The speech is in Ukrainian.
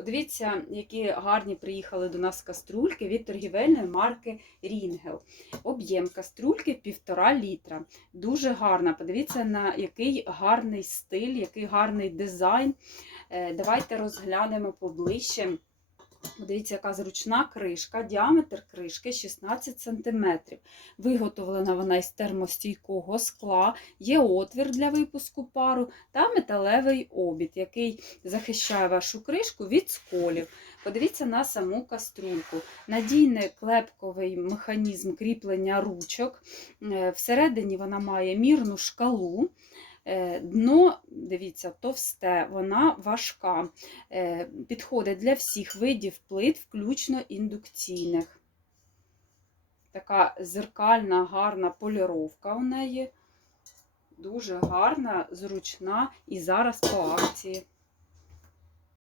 Подивіться, які гарні приїхали до нас каструльки від торгівельної марки Рінгел. Об'єм каструльки півтора літра. Дуже гарна. Подивіться, на який гарний стиль, який гарний дизайн. Е, Давайте розглянемо поближче. Подивіться, яка зручна кришка, діаметр кришки 16 см. Виготовлена вона із термостійкого скла, є отвір для випуску пару та металевий обід, який захищає вашу кришку від сколів. Подивіться на саму каструльку. Надійний клепковий механізм кріплення ручок. Е, Всередині вона має мірну шкалу. Е, Дно, дивіться, товсте, вона важка. Е, Підходить для всіх видів плит, включно індукційних. Така зеркальна, гарна поліровка у неї. Дуже гарна, зручна і зараз по акції.